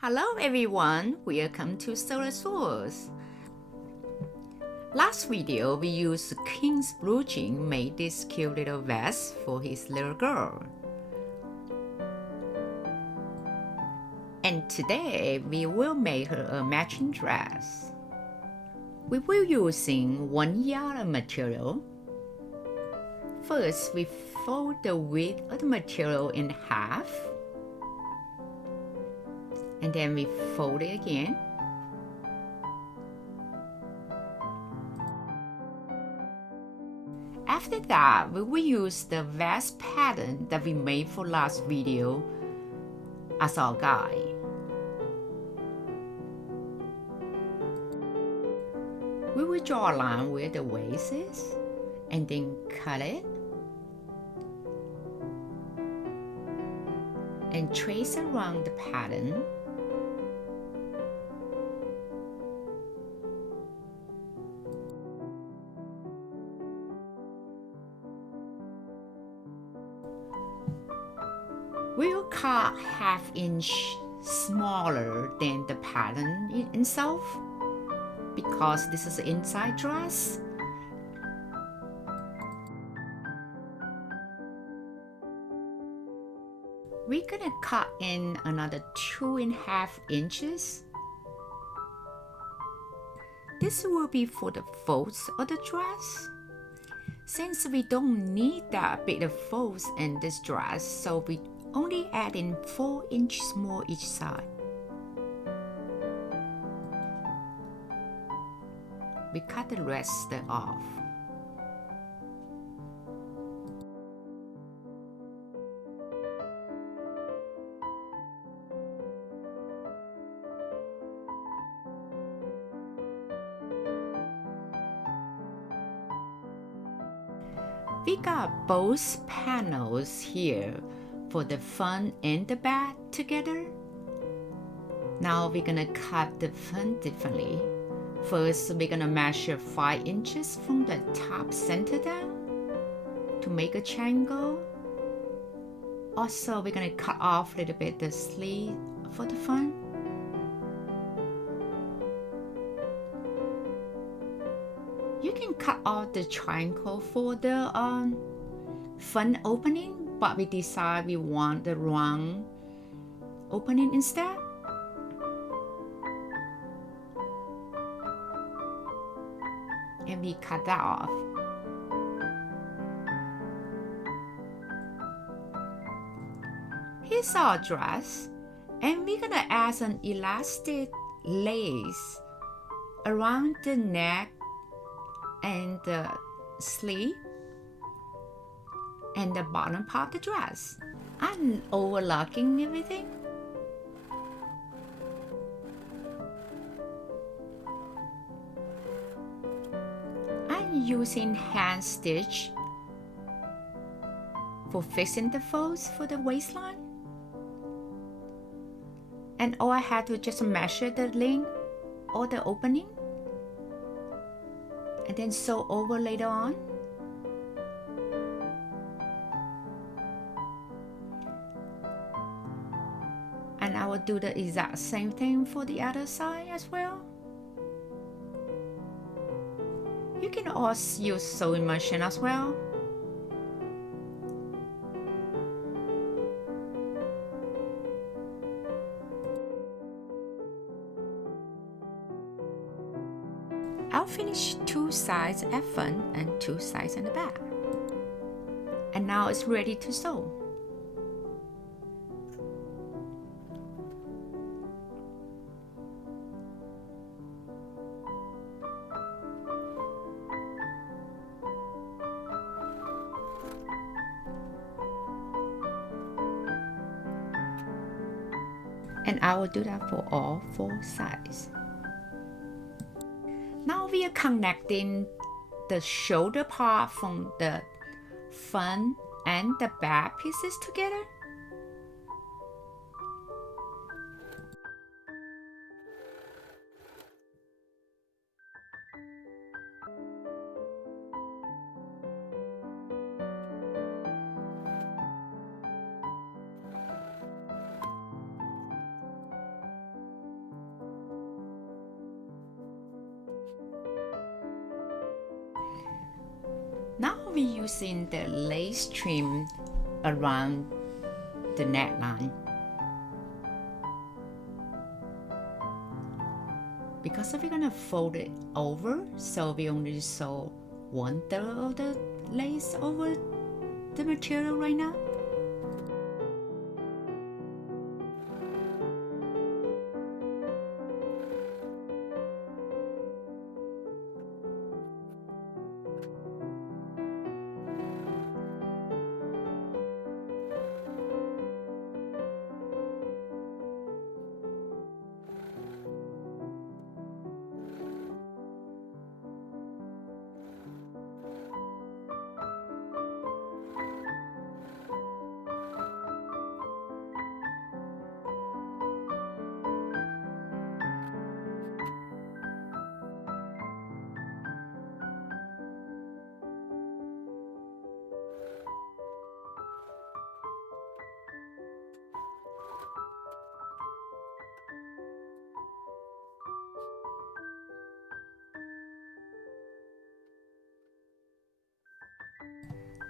Hello everyone, welcome to Solar Source. Last video we used King's blue jean made this cute little vest for his little girl. And today we will make her a matching dress. We will using 1 yard of material. First we fold the width of the material in half. And then we fold it again. After that, we will use the vest pattern that we made for last video as our guide. We will draw a line where the waist is and then cut it and trace around the pattern. We'll cut ½ inch smaller than the pattern itself because this is an inside dress. We're gonna cut in another 2½ inches. This will be for the folds of the dress. Since we don't need that big of folds in this dress, so we only add in 4 inches more each side. We cut the rest off. We got both panels here for the front and the back together. Now we're gonna cut the front differently. First, we're gonna measure 5 inches from the top center down to make a triangle. Also, we're gonna cut off a little bit the sleeve for the front. You can cut off the triangle for the front opening, but we decide we want the round opening instead. And we cut that off. Here's our dress, and we're gonna add some elastic lace around the neck and the sleeve and the bottom part of the dress. I'm overlocking everything. I'm using hand stitch for fixing the folds for the waistline. And all I had to just measure the length or the opening and then sew over later on. And I will do the exact same thing for the other side as well. You can also use sewing machine as well. I'll finish 2 sides at front and 2 sides in the back. And now it's ready to sew. And I will do that for all 4 sides. Now we are connecting the shoulder part from the front and the back pieces together. Now we're using the lace trim around the neckline. Because we're gonna fold it over, so we only sew 1/3 of the lace over the material right now.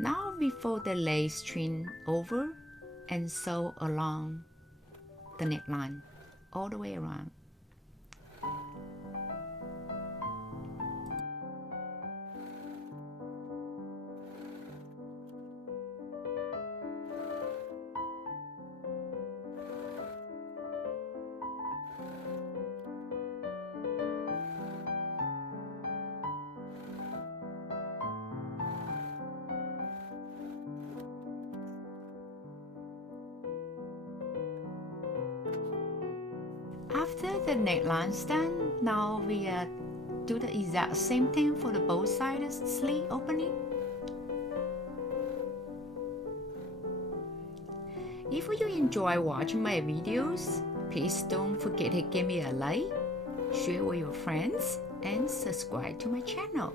Now we fold the lace trim over and sew along the neckline all the way around. After the neckline's done, now we do the exact same thing for the both sides sleeve opening. If you enjoy watching my videos, please don't forget to give me a like, share with your friends, and subscribe to my channel.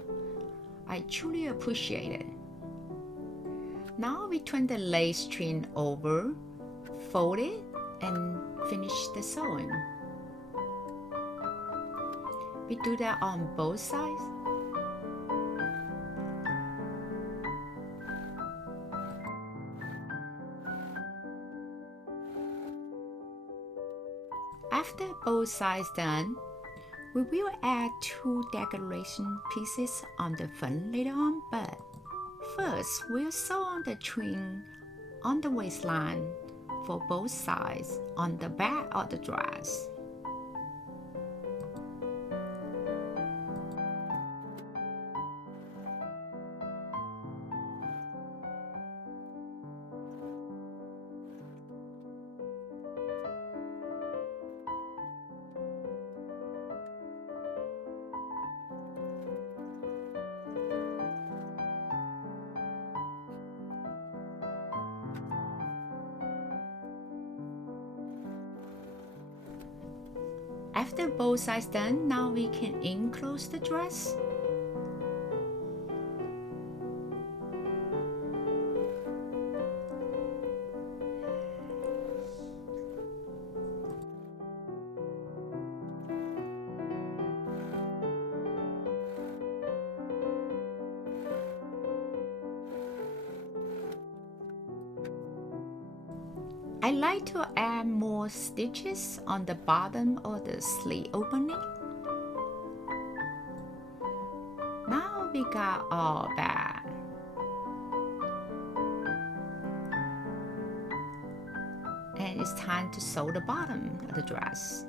I truly appreciate it. Now we turn the lace trim over, fold it, and finish the sewing. We do that on both sides. After both sides done, we will add 2 decoration pieces on the front later on, but first we'll sew on the trim on the waistline for both sides on the back of the dress. After both sides done, now we can enclose the dress. I like to add more stitches on the bottom of the sleeve opening. Now we got all that. And it's time to sew the bottom of the dress.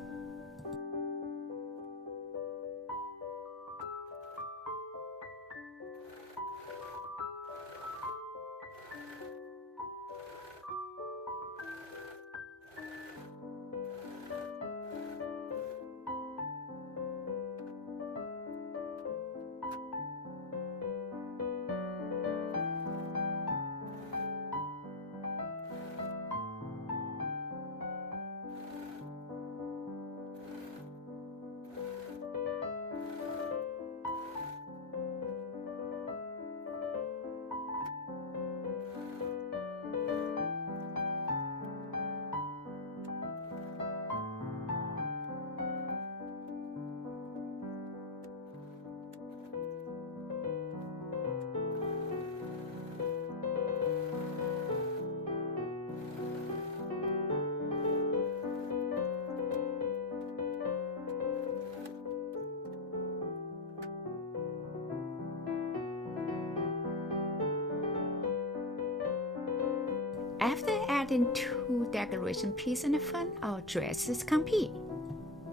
adding 2 decoration pieces in the front, our dress is complete.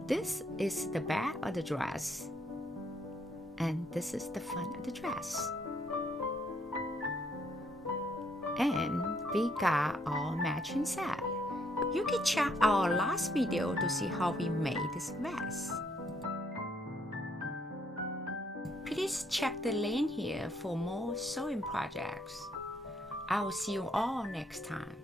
This is the back of the dress, and this is the front of the dress. And we got our matching set. You can check our last video to see how we made this vest. Please check the link here for more sewing projects. I will see you all next time.